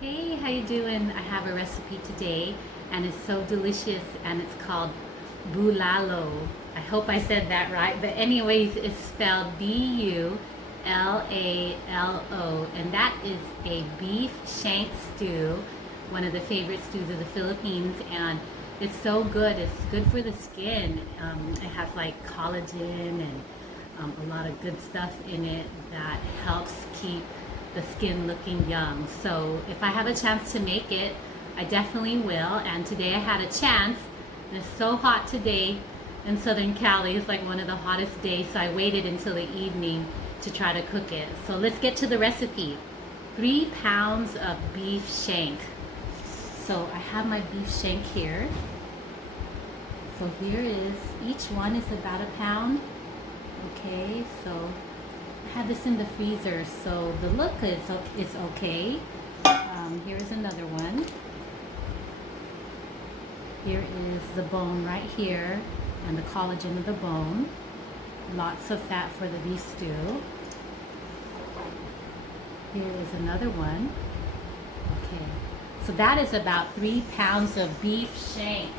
Hey, how you doing? I have a recipe today and it's so delicious and it's called bulalo. I hope I said that right, but anyways, it's spelled Bulalo and that is a beef shank stew, one of the favorite stews of the Philippines, and it's so good. It's good for the skin. It has like collagen and a lot of good stuff in it that helps keep the skin looking young. So if I have a chance to make it, I definitely will. And today I had a chance. And it's so hot today in Southern Cali. It's like one of the hottest days. So I waited until the evening to try to cook it. So let's get to the recipe. 3 pounds of beef shank. So I have my beef shank here. So here is, each one is about a pound. Okay, so I had this in the freezer, so the look is okay. Here's another one. Here is the bone right here, and the collagen of the bone. Lots of fat for the beef stew. Here is another one. Okay, so that is about 3 pounds of beef shank.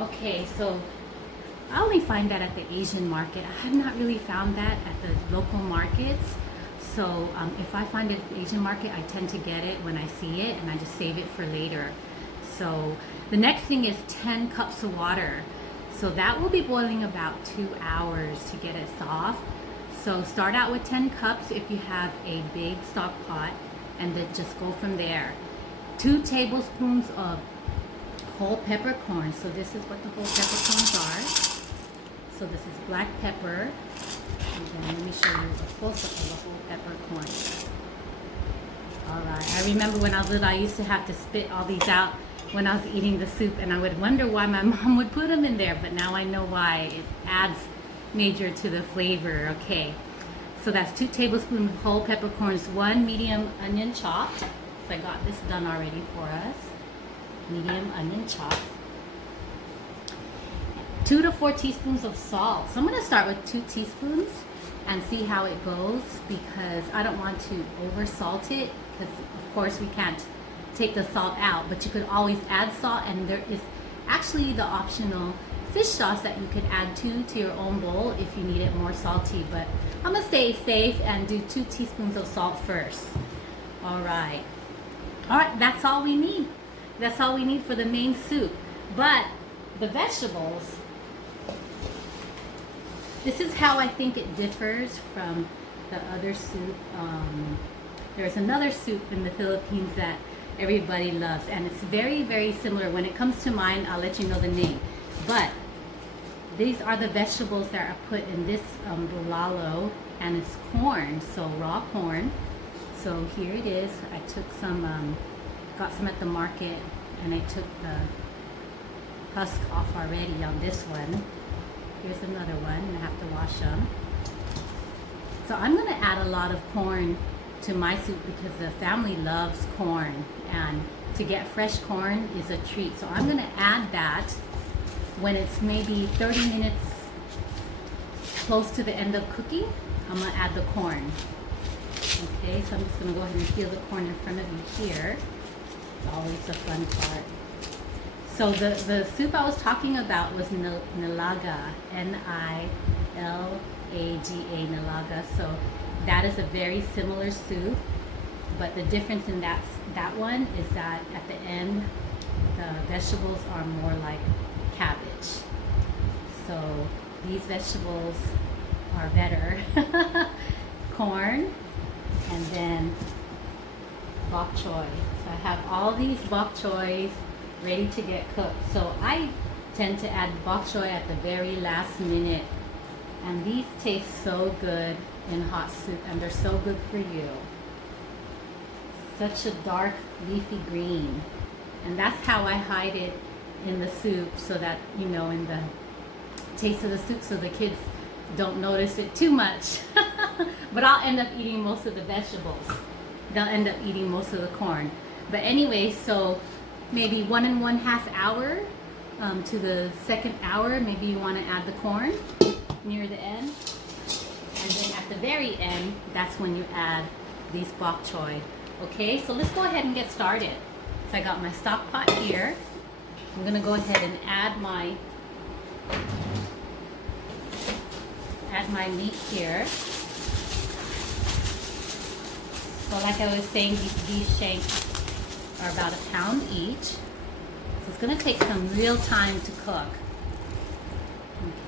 Okay, so I only find that at the Asian market. I have not really found that at the local markets. So if I find it at the Asian market, I tend to get it when I see it and I just save it for later. So the next thing is 10 cups of water. So that will be boiling about 2 hours to get it soft. So start out with 10 cups if you have a big stock pot, and then just go from there. 2 tablespoons of whole peppercorns. So this is what the whole peppercorns are. So this is black pepper. And then let me show you a close-up of the whole peppercorn. Alright, I remember when I was little, I used to have to spit all these out when I was eating the soup, and I would wonder why my mom would put them in there, but now I know why. It adds major to the flavor. Okay, so that's 2 tablespoons of whole peppercorns, 1 medium onion chopped. So I got this done already for us. Medium onion chopped. 2 to 4 teaspoons of salt. So I'm going to start with 2 teaspoons and see how it goes, because I don't want to over salt it, because of course we can't take the salt out, but you could always add salt, and there is actually the optional fish sauce that you could add to your own bowl if you need it more salty, but I'm going to stay safe and do 2 teaspoons of salt first. Alright, that's all we need. That's all we need for the main soup. But the vegetables, this is how I think it differs from the other soup. There's another soup in the Philippines that everybody loves, and it's very, very similar. When it comes to mine, I'll let you know the name. But these are the vegetables that are put in this bulalo, and it's corn, so raw corn. So here it is. I took some, got some at the market, and I took the husk off already on this one. Here's another one, and I have to wash them. So I'm going to add a lot of corn to my soup because the family loves corn, and to get fresh corn is a treat. So I'm going to add that when it's maybe 30 minutes close to the end of cooking. I'm going to add the corn. Okay, so I'm just going to go ahead and peel the corn in front of you here. It's always a fun part. So the soup I was talking about was nilaga, Nilaga, nilaga. So that is a very similar soup, but the difference in that one is that at the end, the vegetables are more like cabbage. So these vegetables are better. Corn, and then bokchoy. So I have all these bokchoys ready to get cooked. So I tend to add bokchoy at the very last minute, and these taste so good in hot soup, and they're so good for you. Such a dark leafy green, and that's how I hide it in the soup, so that, you know, in the taste of the soup, so the kids don't notice it too much. But I'll end up eating most of the vegetables. They'll end up eating most of the corn. But anyway, so maybe 1.5 hours to the second hour, maybe you want to add the corn near the end. And then at the very end, that's when you add these bokchoy. Okay, so let's go ahead and get started. So I got my stock pot here. I'm gonna go ahead and add my meat here. So like I was saying, these beef shanks are about a pound each. So it's gonna take some real time to cook.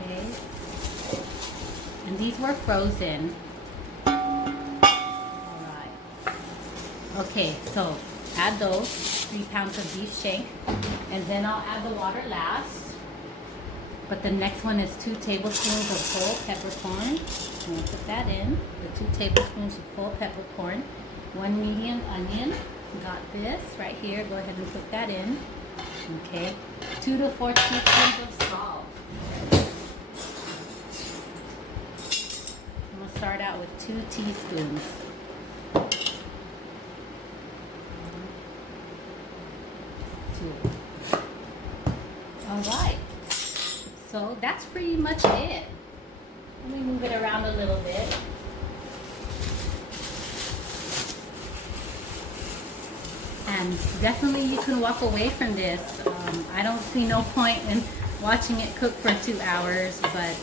Okay. And these were frozen. Alright. Okay, so add those 3 pounds of beef shank, and then I'll add the water last. But the next one is 2 tablespoons of whole peppercorn. I'm going to put that in. The 2 tablespoons of whole peppercorn. 1 medium onion. Got this right here. Go ahead and put that in. Okay. 2 to 4 teaspoons of salt. I'm going to start out with 2 teaspoons. Alright. So that's pretty much it. Let me move it around a little bit. And definitely you can walk away from this. I don't see no point in watching it cook for 2 hours, but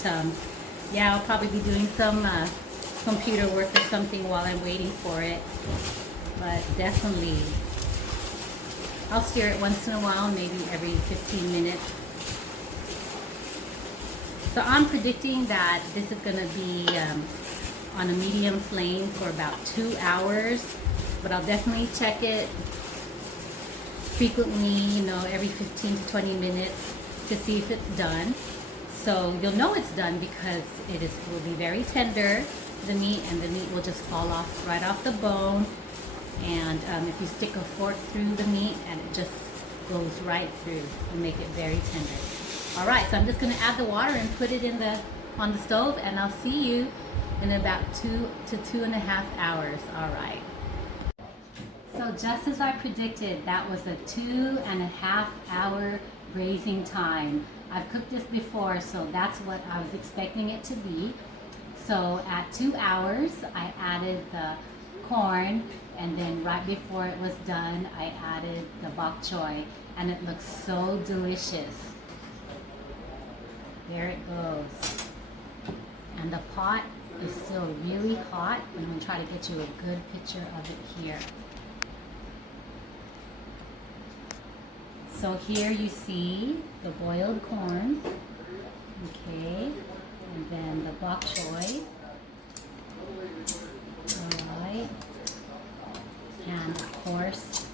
yeah, I'll probably be doing some computer work or something while I'm waiting for it. But definitely, I'll stir it once in a while, maybe every 15 minutes. So I'm predicting that this is going to be on a medium flame for about 2 hours, but I'll definitely check it frequently, you know, every 15 to 20 minutes to see if it's done. So you'll know it's done because it will be very tender, the meat, and the meat will just fall off right off the bone. And if you stick a fork through the meat, and it just goes right through and make it very tender. All right, so I'm just going to add the water and put it on the stove, and I'll see you in about 2 to 2.5 hours. All right. So just as I predicted, that was a 2.5 hour braising time. I've cooked this before, so that's what I was expecting it to be. So at 2 hours, I added the corn, and then right before it was done, I added the bokchoy, and it looks so delicious. There it goes. And the pot is still really hot. I'm going to try to get you a good picture of it here. So here you see the boiled corn, okay, and then the bokchoy. Alright. And of course,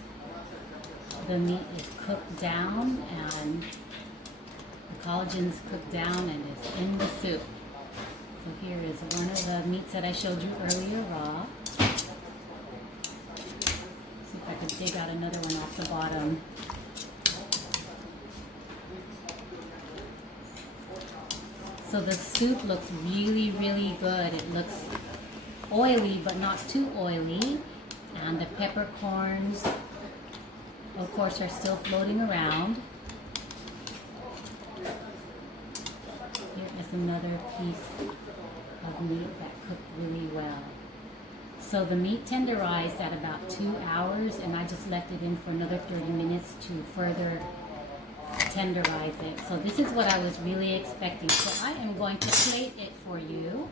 the meat is cooked down, and the collagen's cooked down and is in the soup. So here is one of the meats that I showed you earlier, raw. See if I can dig out another one off the bottom. So the soup looks really, really good. It looks oily, but not too oily. And the peppercorns, of course, are still floating around. Here is another piece of meat that cooked really well. So the meat tenderized at about 2 hours, and I just left it in for another 30 minutes to further tenderize it. So this is what I was really expecting. So I am going to plate it for you.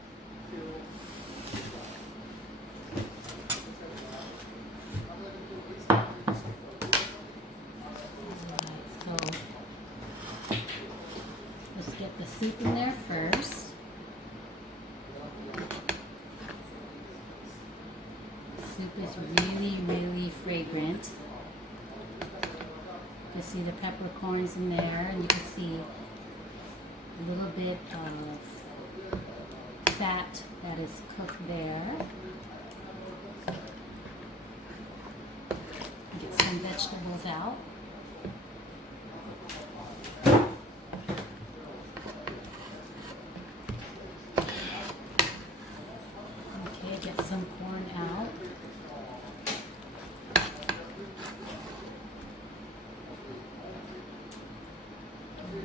Let's get the soup in there first. Soup is really, really fragrant. You can see the peppercorns in there, and you can see a little bit of fat that is cooked there. Get some vegetables out. Okay, get some corn out.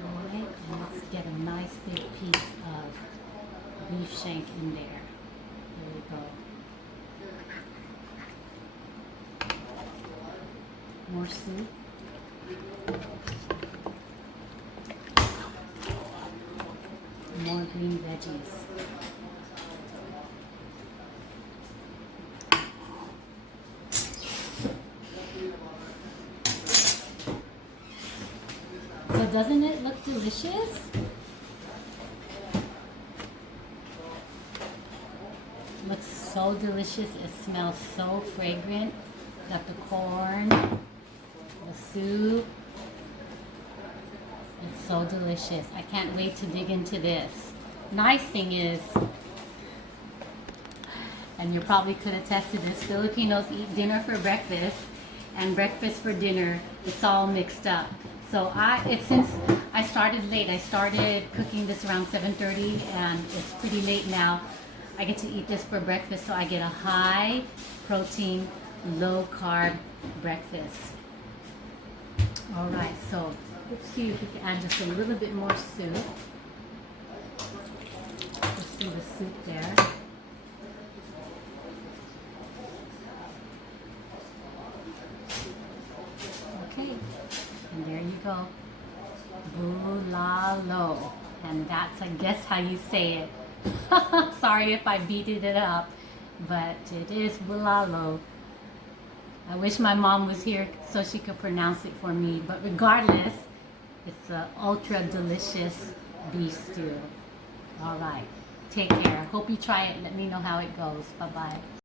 Alright, and let's get a nice big piece of beef shank in there. There we go. More soup. More green veggies. So doesn't it look delicious? Looks so delicious. It smells so fragrant. Got the corn, the soup. It's so delicious. I can't wait to dig into this. Nice thing is, and you probably could attest to this, Filipinos eat dinner for breakfast and breakfast for dinner. It's all mixed up. So since I started late. I started cooking this around 7:30 and it's pretty late now. I get to eat this for breakfast, so I get a high protein, low carb breakfast. All right, so let's see if we can add just a little bit more soup. Let's see the soup there. Okay, and there you go. Bulalo. And that's, I guess, how you say it. Sorry if I beated it up, but it is bulalo. I wish my mom was here so she could pronounce it for me, but regardless, it's an ultra delicious beef stew. All right, take care. Hope you try it. Let me know how it goes. Bye-bye.